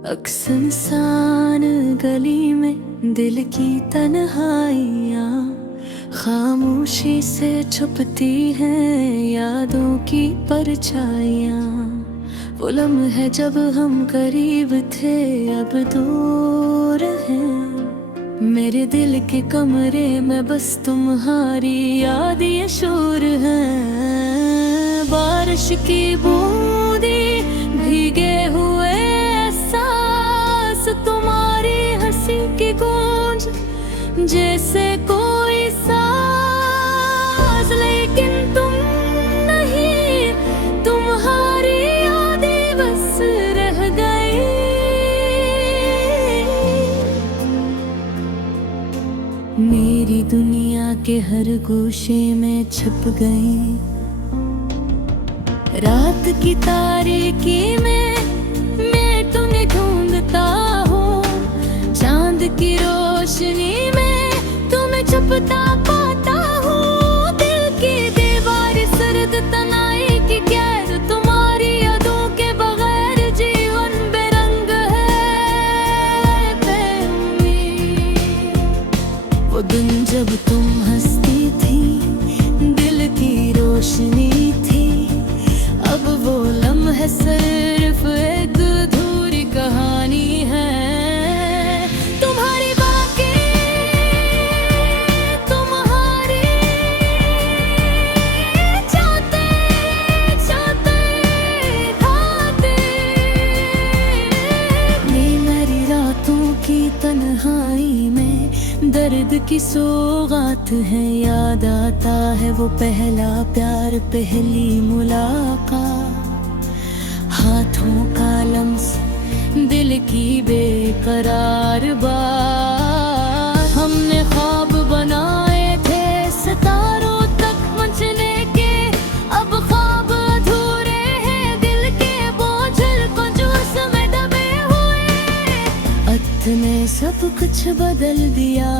सुनसान गली में दिल की तन्हाइयाँ खामोशी से छुपती हैं यादों की परछाइयाँ। वो लम्हे जब हम करीब थे अब दूर हैं। मेरे दिल के कमरे में बस तुम्हारी याद ये शोर है। बारिश की बूंदी भीगे हुए एहसास, तुम्हारी हंसी की गूंज जैसे कोई साज। लेकिन तुम नहीं, तुम्हारी यादें बस रह गई। मेरी दुनिया के हर गोशे में छुप गई। रात की तारीकी में मैं तुम्हें ढूंढता हूँ, चांद की रोशनी में तुम्हें छुपता पाता हूँ। दिल की दीवार सर्द तनाई की कैद, तुम्हारी यादों के बगैर जीवन बेरंग है बेउम्मीद। वो दिन जब तुम हंसती थी, दिल की रोशनी थी, अब वो लम्हे सिर्फ एक अधूरी कहानी है। तुम्हारी बातें, तुम्हारी चाहते चाहते खाते, मेरी रातों की तन्हाई में दर्द की सौगात है। याद आता है वो पहला प्यार, पहली मुलाकात, हाथों का लम्स, दिल की बेकरार बात। हमने ख्वाब बनाए थे सितारों तक पहुंचने के, अब ख्वाब अधूरे हैं दिल के बोझल को जोश में दबे हुए। वक्त ने सब कुछ बदल दिया,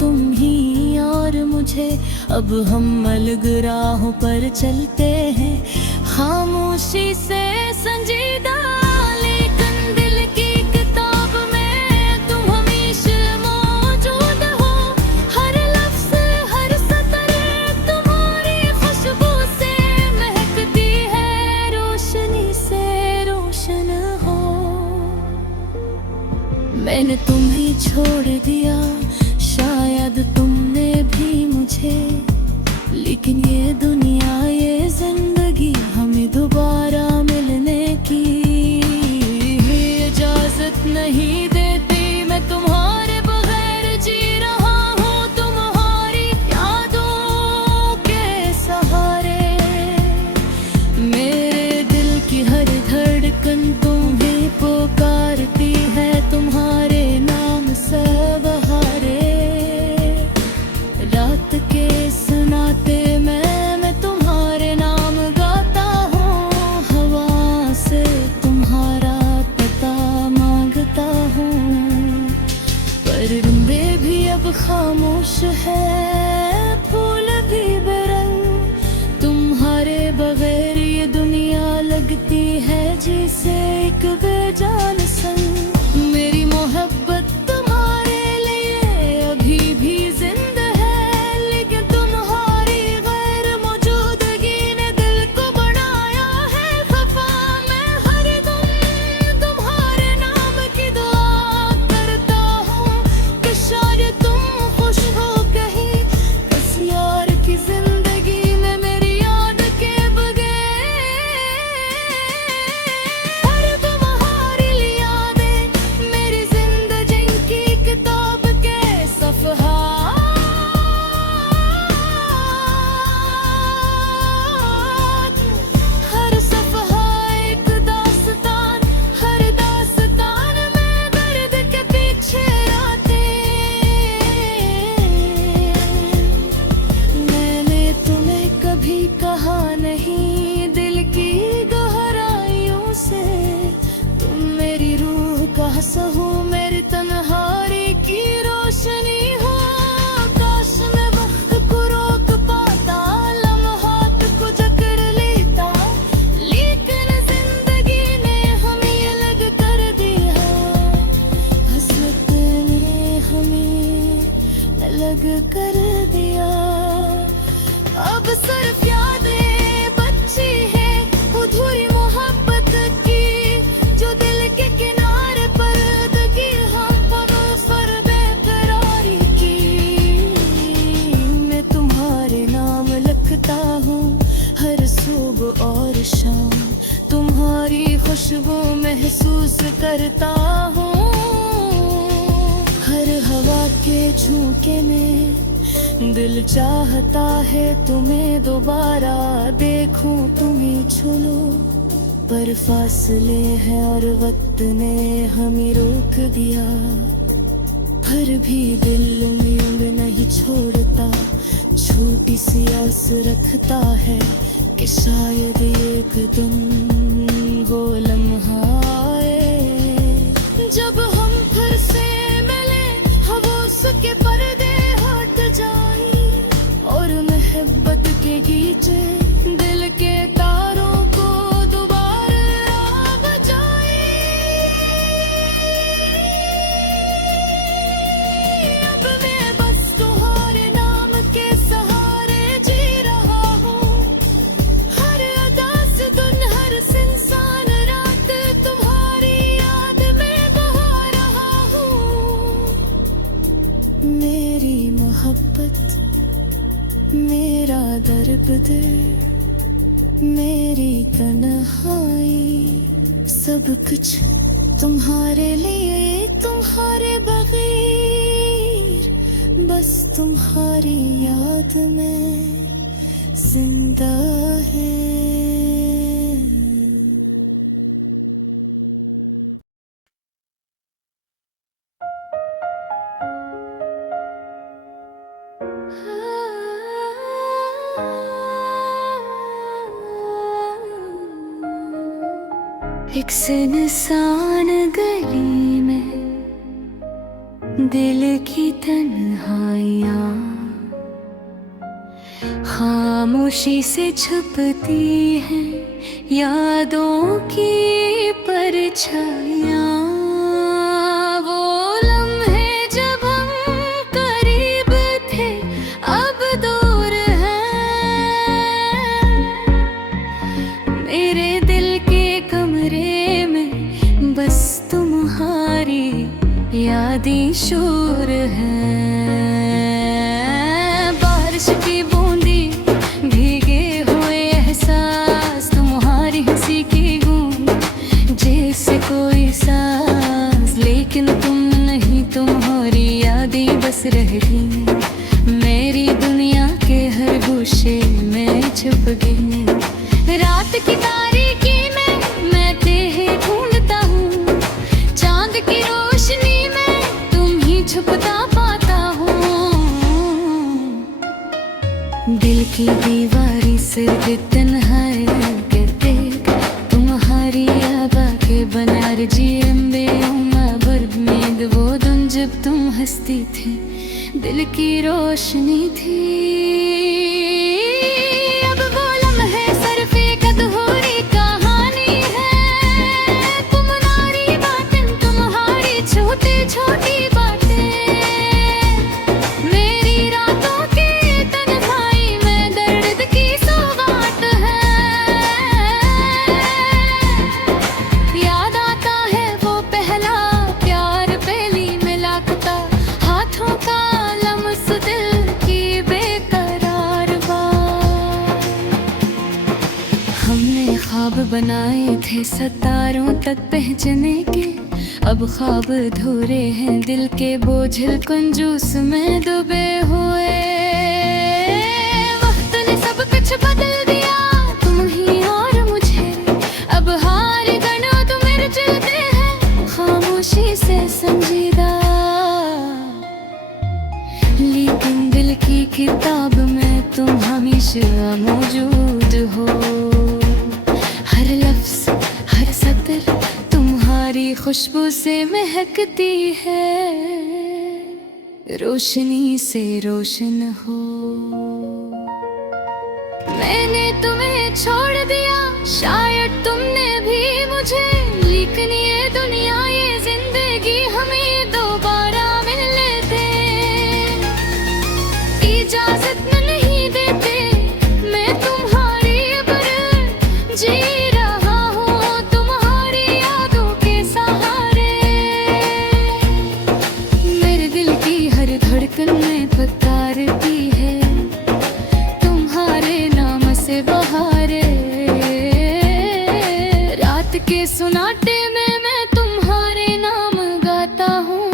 तुम ही और मुझे। अब हम अलग राहों पर चलते हैं, खामोशी से संजीदा। लेकिन दिल की किताब में तुम हमेशा मौजूद हो। हर लफ्ज़, हर सतर तुम्हारी खुशबू से महकती है, रोशनी से रोशन हो। मैंने तुम्हें छोड़ दिया, शायद तुमने भी मुझे, लेकिन ये दुनिया, ये जिंदगी हमें दोबारा मिलने की इजाजत नहीं देती। मैं तुम्हारे बगैर जी रहा हूँ, तुम्हारी यादों के सहारे। मेरे दिल की हर धड़कन तुम्हें पुकारती है, तुम्हारे नाम से बहारे। रात के सुनाते मैं तुम्हारे नाम गाता हूँ, हवा से तुम्हारा पता मांगता हूँ। परिंदे भी अब खामोश है, फूल भी बेरंग, तुम्हारे बगैर ये दुनिया लगती है जैसे एक बेजान संग। मेरी मोहब्बत तुम्हारे लिए अभी भी जिंदा है, लेकिन तुम्हारी गैर मौजूदगी ने दिल को बनाया है खफा। मैं हर दम तुम्हारे नाम की दुआ करता हूँ कि शायद तुम खुश हो कहीं। बस यार की जिंदगी में मेरी याद के बगैर, हर तुम्हारे लिए अलग कर दिया। अब सिर्फ यादें बची है अधूरी मोहब्बत की, जो दिल के किनारे पर दगी पर बेकरारी की। मैं तुम्हारे नाम लिखता हूँ हर सुबह और शाम, तुम्हारी खुशबू महसूस करता हूँ। हर हवा के झोंके में दिल चाहता है तुम्हें दोबारा देखूं, तुम्हें छू लूं, पर फासले हैं और वक्त ने हमें रोक दिया। फिर भी दिल उम्मीद नहीं छोड़ता, छोटी सी आस रखता है कि शायद एक दिन वो लम्हा आए जब हम फिर से मिले, हवस के पर्दे हट जाए और मोहब्बत के गीचे दिल के तारों को दोबारा बजाए। अब मैं बस तुम्हारे नाम के सहारे जी रहा हूँ, हर अदा से दिन हर इंसान रात तुम्हारी याद में बहा रहा हूँ। मेरी मोहब्बत, मेरा दर्द दिल, मेरी तन्हाई, सब कुछ तुम्हारे लिए, तुम्हारे बगैर बस तुम्हारी याद में जिंदा है। एक सुनसान गली में दिल की तन्हाइयाँ खामोशी से छुपती हैं, यादों की परछाइयाँ। वो लम्हे जब हम करीब थे अब दूर हैं, मेरे दिल के कमरे में बस तुम्हारी यादें शोर हैं। बारिश की बूंदी भीगे हुए एहसास, तुम्हारी हंसी की गूंज जैसे कोई सांस, लेकिन तुम नहीं, तुम्हारी यादें बस रह गई मेरी दुनिया के हर गोशे में छुप गई। रात की तारीकी में मैं तेरे ढूंढता हूँ, चांद की रोशनी में तुम ही छुपता पाता हूँ। दिल की दीवारी सिर्फ तन्हाई के देख, तुम्हारी आबा के बनार जिए बेउमा बर्मीद, वो दिन जब तुम हंसती थी दिल की रोशनी थी। अब वो लम्हे सिर्फ एक अधूरी कहानी है, तुम्हारी बातें, तुम्हारी छोटी छोटी बातें, मेरी रातों की तन्हाई में दर्द की सौगात है। याद आता है वो पहला प्यार, पहली मुलाकात, हाथों का लम्स दिल की बेकरार बात। हमने ख्वाब बनाए थे सितारों तक पहुंचने के, अब ख्वाब अधूरे हैं दिल के बोझिल कंजूस में डूबे हुए। वक्त ने सब कुछ बदल दिया, तुम ही और मुझे अब हार गनो तुम मेरे चलते हैं खामोशी से संजीदा। लेकिन दिल की किताब में तुम हमेशा मौजूद हो, हर लफ्ज हर सतर तुम्हारी खुशबू से महकती है, रोशनी से रोशन हो। मैंने तुम्हें छोड़ दिया, शायद तुमने भी मुझे, लेकिन ये दुनिया ये जिंदगी हमें दोबारा मिलने दे। धड़कन में पुकारती है तुम्हारे नाम से बहारे। रात के सुनाटे में मैं तुम्हारे नाम गाता हूँ,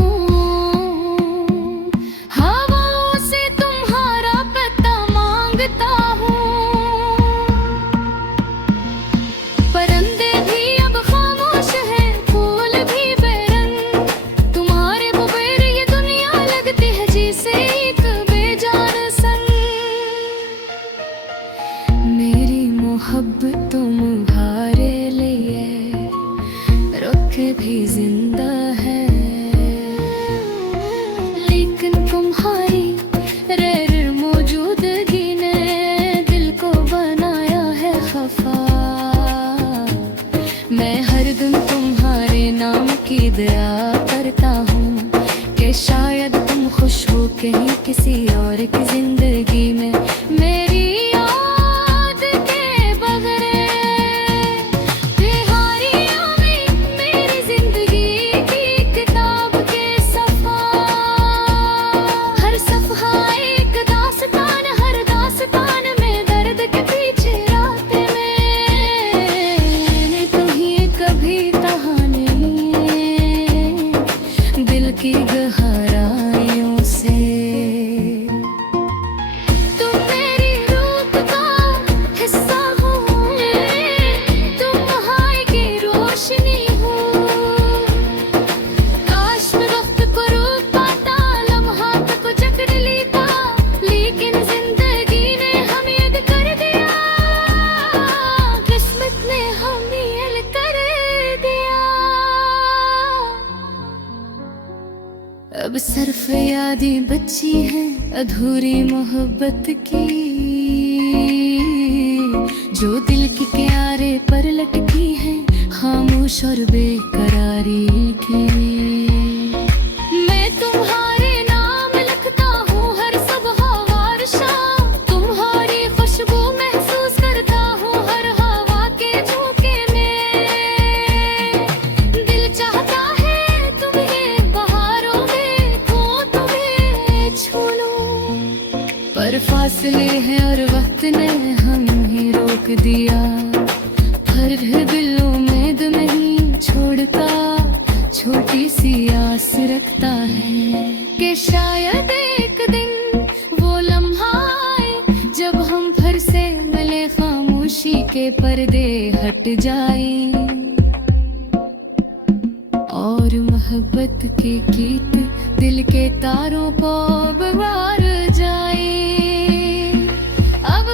हवाओं से तुम्हारा पता मांगता हूँ। परिंदे भी अब खामोश हैं, फूल भी बेरंग, तुम्हारे बगैर ये दुनिया लगती है जैसे एक बेजान संग। मेरी मोहब्बत तुम्हारे लिए रुक भी जिंदा है, लेकिन तुम्हारी रैर मौजूदगी ने दिल को बनाया है खफा। मैं हर दिन तुम्हारे नाम की दुआ करता हूँ कि शायद तुम खुश हो कहीं किसी और की जिंदगी में मेरी याद के बगैर। बेहारियों में मेरी जिंदगी की किताब के सफा, हर सफा एक दास्तान, हर दास्तान में दर्द के पीछे रात में तुम्ही कभी कहानी दिल की गहराइयों से। तुम मेरी रूप का हिस्सा हो, तुम नहाए की रोशनी हो। काश मैं वक्त को रोक पाता, लम्हात को जकड़ लेता, लेकिन जिंदगी ने हमें अद कर दिया, किस्मत ने हमें अल कर दिया। अब सिर्फ यादें बची हैं अधूरी मोहब्बत की, जो दिल के किनारे पर लटकी है खामोश और बेकरारी की। मैं तुम्हारे नाम लिखता हूँ हर सुबह हर शाम, तुम्हारी खुशबू महसूस करता हूँ हर हवा के झोंके में। दिल चाहता है तुम्हें बहारों में खो तुम्हें छू लूं, पर फासले हैं और वक्त ने हमें रोक दिया। फिर दिल उम्मीद नहीं छोड़ता, छोटी सी आस रखता है कि शायद एक दिन वो लम्हा आए जब हम फिर से मिले, खामोशी के पर्दे हट जाए और मोहब्बत के गीत दिल के तारों को बवार जाए। अब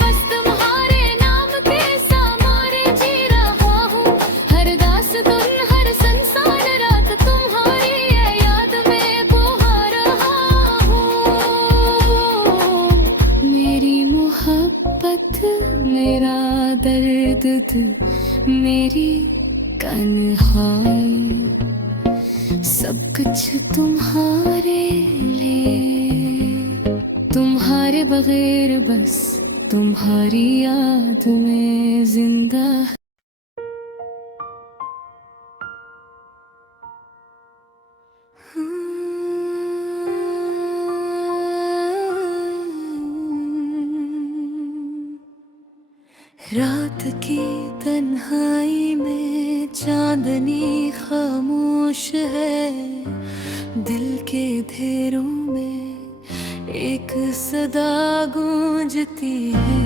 बस तुम्हारे नाम के सामारे जी रहा हूँ, हर दास्तान हर संसान रात तुम्हारी याद में बुहा रहा हूँ। मेरी मोहब्बत मेरा दर्द मेरी तन्हाई, सब कुछ तुम्हारे लिए, तुम्हारे बगैर बस तुम्हारी याद में जिंदा। रात की तन्हाई में चांदनी खामोश है, दिल के घेरों में एक सदा गूंजती है।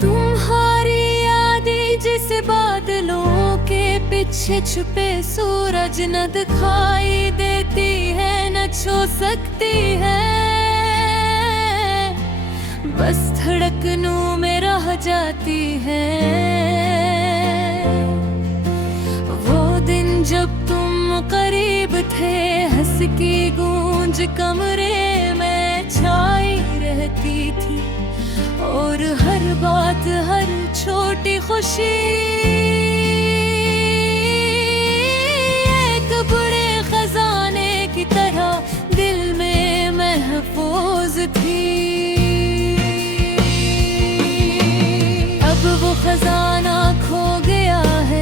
तुम्हारी यादें जैसे बादलों के पीछे छुपे सूरज न दिखाई देती है न छू सकती है, बस धड़कनों में रह जाती है। वो दिन जब तुम करीब थे, हंस की गूंज कमरे में छाई रहती थी, और हर बात हर छोटी खुशी एक बड़े खजाने की तरह दिल में महफूज थी। अब वो खजाना खो गया है,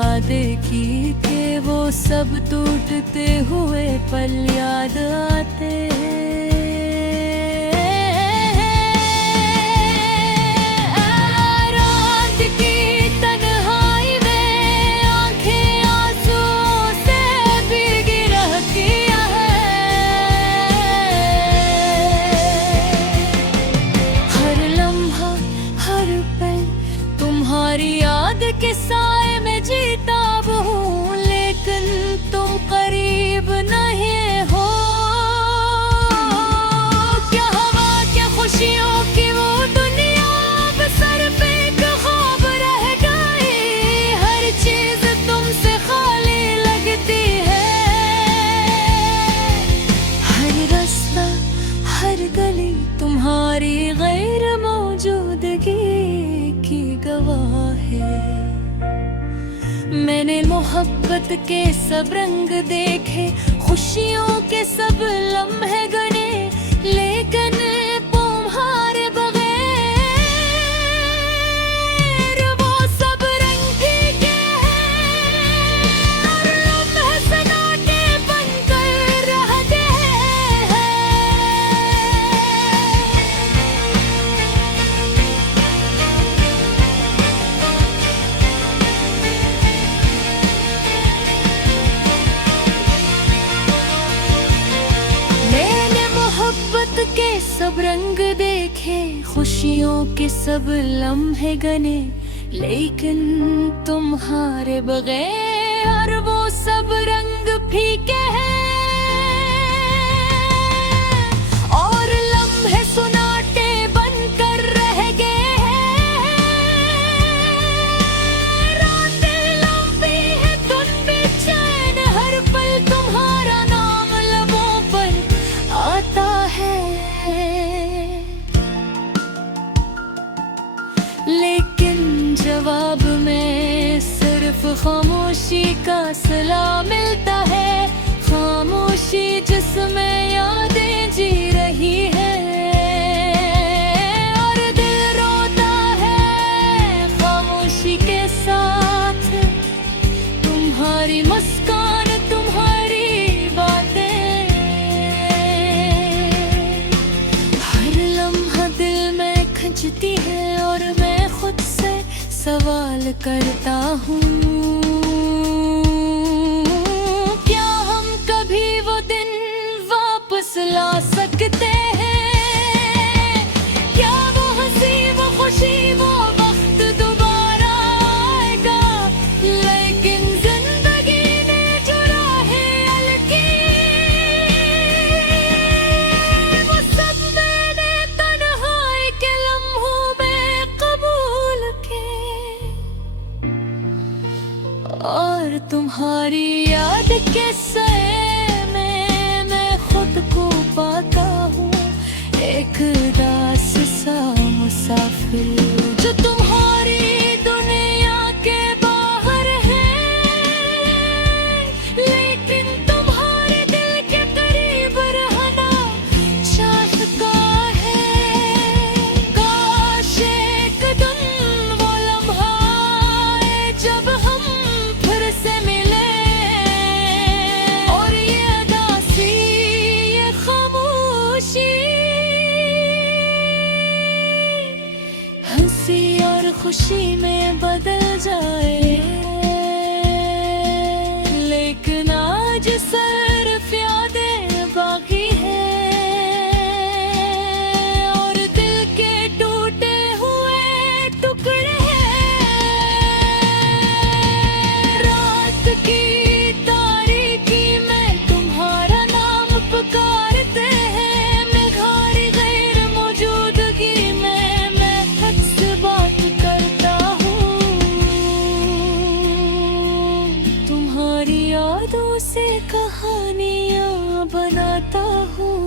वादे की थे वो सब टूटते हुए पल याद आते रात की तन्हाई में आंखें आंसुओं से भीगी रहती है। हर लम्हा हर पल तुम्हारी याद के साए में जीता हूँ, लेकिन तुम करीब नहीं हो। क्या हवा क्या खुशियों की वो दुनिया अब सर पे एक ख्वाब रह गई। हर चीज तुमसे खाली लगती है। हर रास्ता हर गली तुम्हारी गैर मौजूदगी की गवाह है। मैंने मोहब्बत के सब रंग देखे, खुशियों के सब लम्हे गने, लेकिन तुम्हारे बगैर वो सब रंग फीके हैं और लम्हे सन्नाटे बनकर रहते हैं। मोहब्बत के सब रंग देखे, खुशियों के सब लम्हे गने, लेकिन तुम्हारे बगैर वो सब रंग फीके हैं और लम्हे सुनाटे बनकर रह गए हैं। रातें लंबी है तुम बेचैन, हर पल तुम्हारा नाम लबों पर आता है, लेकिन जवाब में सिर्फ खामोशी का सिला मिलता है। खामोशी जिसमें यादें जी रही है और दिल रोता है खामोशी के साथ। तुम्हारी मुस्कान तुम्हारी बातें, हर लम्हा दिल में खंजती है और मैं खुद से सवाल करता हूँ, क्या हम कभी वो दिन वापस ला सकते हैं? क्या वो हंसी वो खुशी वो वक्त दोबारा आएगा? लेकिन जिंदगी ने जो राहें अलगी वो सब मैंने तन्हाई के लम्हों में कबूल किए। और तुम्हारी याद के साए में मैं खुद को पाता हूँ, एक दास सा मुसाफिर जो तुम्हारी दुनिया के बाहर है, लेकिन तुम्हारे दिल के करीब रहना चाहता है। काश एक दिन वो लम्हा आए जब हम फिर से मिले और ये अदासी ये खामोशी हंसी और खुशी में बदल जाए। लेकिन आज सिर्फ यादें बाकी हैं और दिल के टूटे हुए टुकड़े हैं। रात की तारीकी में तुम्हारा नाम पुकारते हैं, मेघारी गैर मौजूदगी में मैं हद से बात करता हूँ। तुम्हारी यादों से कहानियाँ बनाता हूँ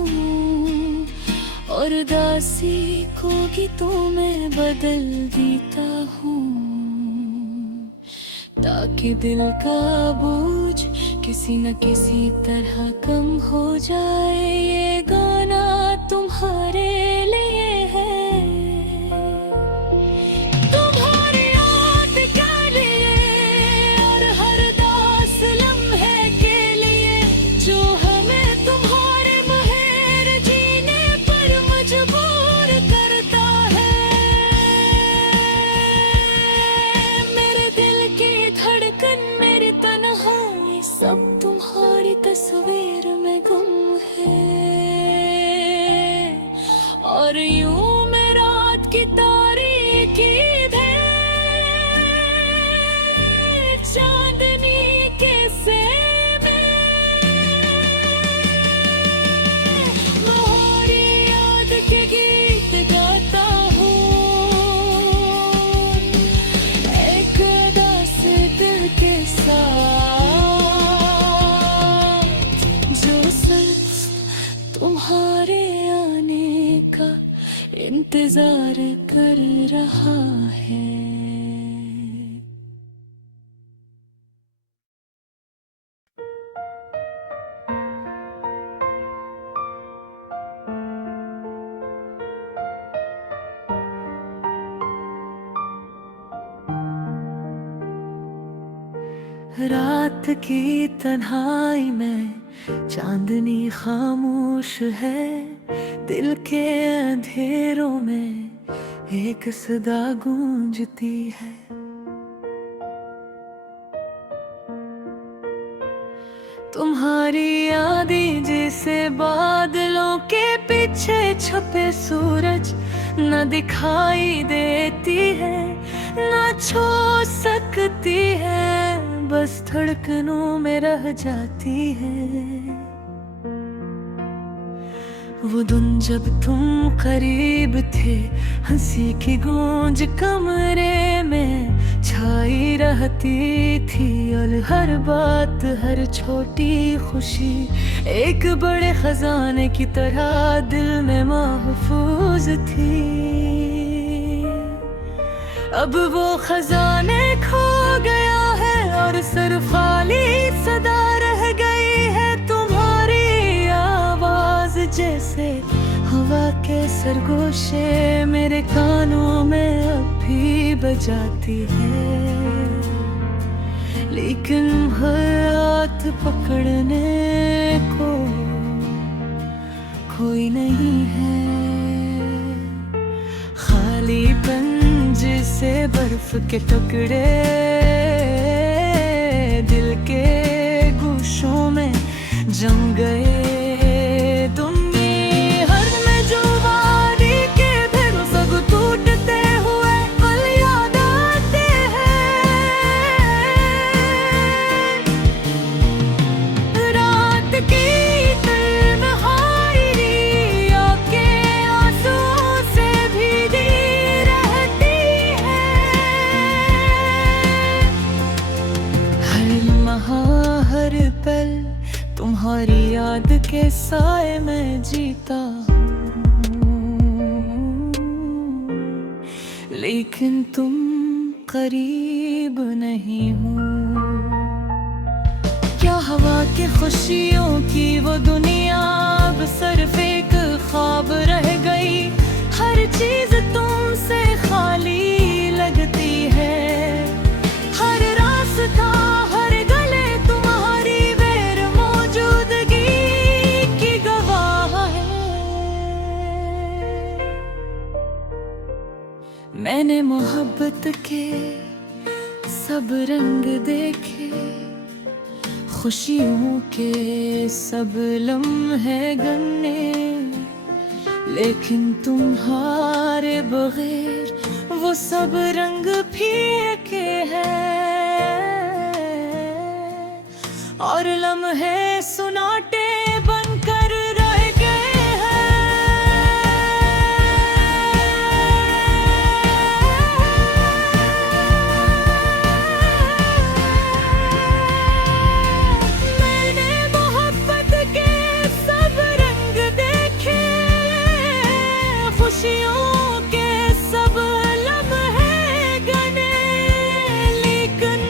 और दासी को गीतों में बदल देता हूँ, ताकि दिल का बोझ किसी न किसी तरह कम हो जाए। ये गाना तुम्हारे लिए है, तुम्हारी याद के लिए और इंतजार कर रहा है। रात की तन्हाई में चांदनी खामोश है, दिल के अंधेरों में एक सदा गूंजती है। तुम्हारी यादें जैसे बादलों के पीछे छुपे सूरज, न दिखाई देती है न छू सकती है, बस धड़कनों में रह जाती है। वो दिन जब तुम करीब थे, हंसी की गूंज कमरे में छाई रहती थी, और हर बात हर छोटी खुशी एक बड़े खजाने की तरह दिल में महफूज थी। अब वो खजाने खो गया है और सिर्फ खाली सदा रह गई है। तुम्हारी आवाज जैसे हवा के सरगोशे मेरे कानों में अब भी बजाती है, लेकिन हाथ पकड़ने को कोई नहीं है। खालीपन जिसे बर्फ के टुकड़े दिल के गोशों में जम गए। तुम हर में जो वादी के फिर सब टूटते हुए पल याद आते हैं। रात की तन्हाई आके आंसू से भीगी रहती है। हर लम्हा हर पल तुम्हारी याद के साए में जीता हूँ, लेकिन तुम करीब नहीं हो। क्या हवा की खुशियों की वो दुनिया अब सिर्फ एक ख्वाब रह गई। हर चीज तुमसे खाली लगती है, हर रास्ता हर गले तुम्हारी बेर मौजूदगी की गवाह है। मैंने मोहब्बत के सब रंग देखे, खुशियों के सब लम्हे गन्ने, लेकिन तुम्हारे बगैर वो सब रंग फीके हैं, और लम्हे सुनाटे बनकर रह गए हैं। मैंने मोहब्बत के सब रंग देखे, खुशियों के सब लम्हे गने, लेकिन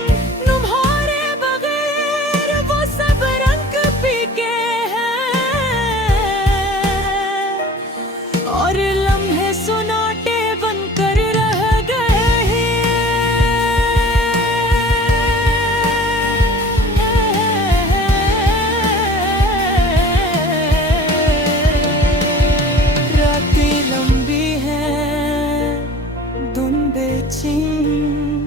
तुम्हारे बगैर वो सब रंग फीके हैं, और लम्हे सुनाटे बनकर रह गए हैं। रातें लंबी हैं, दिन बेचैन,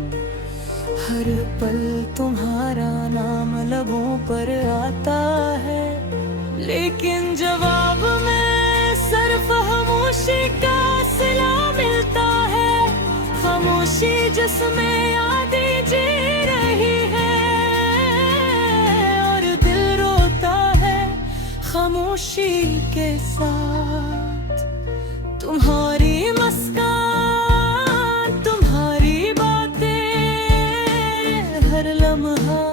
हर पल तुम्हारा नाम लबों पर आता है, लेकिन जवाब में सिर्फ खामोशी का सिला मिलता है। खामोशी जिसमें यादें जी रही है, और दिल रोता है खामोशी के साथ। तुम्हारी मुस्कान तुम्हारी बातें हर लम्हा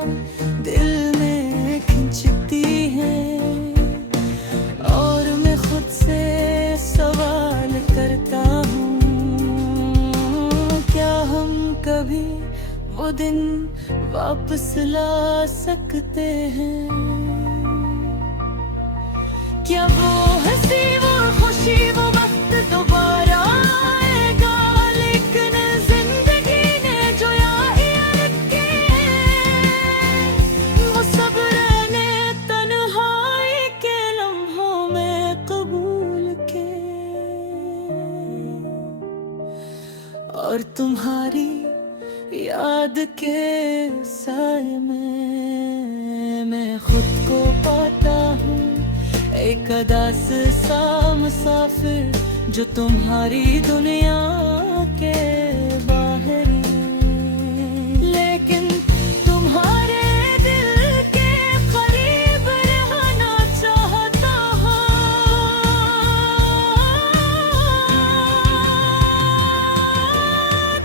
दिल में खिंचती हैं, और मैं खुद से सवाल करता वो दिन वापस ला सकते हैं? क्या वो हंसी, वो खुशी, वो वक्त दोबारा आएगा? लेकिन जिंदगी ने जो यार रखे वो सब रहने तन्हाई के लम्हों में कबूल के। और तुम्हारी याद के साए में मैं खुद को पाता हूँ, एक अदास सा मुसाफिर जो तुम्हारी दुनिया के बाहर है। लेकिन तुम्हारे दिल के करीब रहना चाहता हूँ।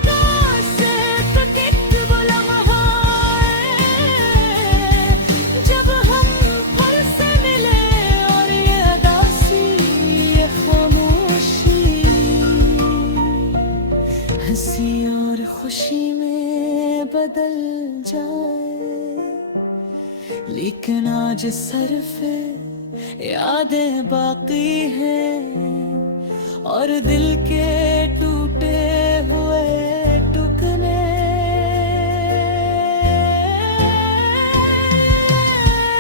काश तक एक वो लम्हा है जब हम फिर से मिले, और ये अदासी, ये खामोशी हंसी और खुशी में बदल जाए। लेकिन आज सर पे यादें बाकी हैं और दिल के टूटे हुए टुकड़े।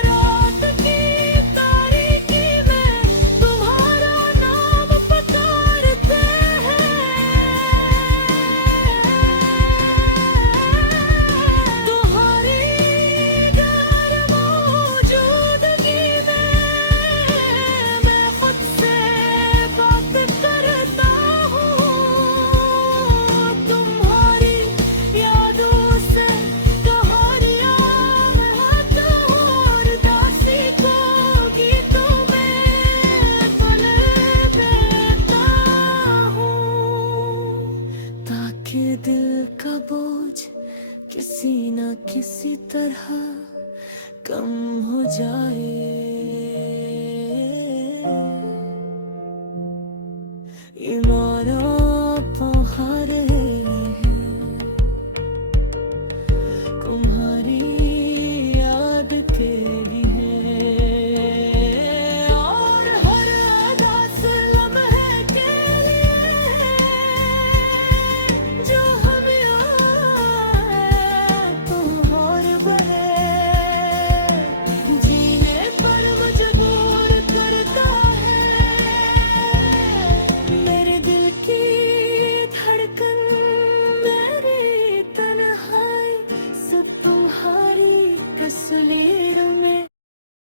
रात की तारीकी में तुम्हारा नाम पुकारते हैं। तुम्हारी गैर मौजूदगी में मैं खुद से बात करता हूँ। तुम्हारी यादों से कहानियाँ मैं आता हूँ और दासी को गीतों में पल देता हूँ, ताकि दिल का बोझ किसी न किसी तरह कम हो जाए। इमारत पहाड़े हैं तुम्हारी याद के लिए, और हर उदास लम्हे के लिए जो हम आए तो और बढ़े, जीने पर मजबूर करता है। मेरे दिल की धड़कन, मेरी तन्हाई सब तुम्हारी तस्वीरों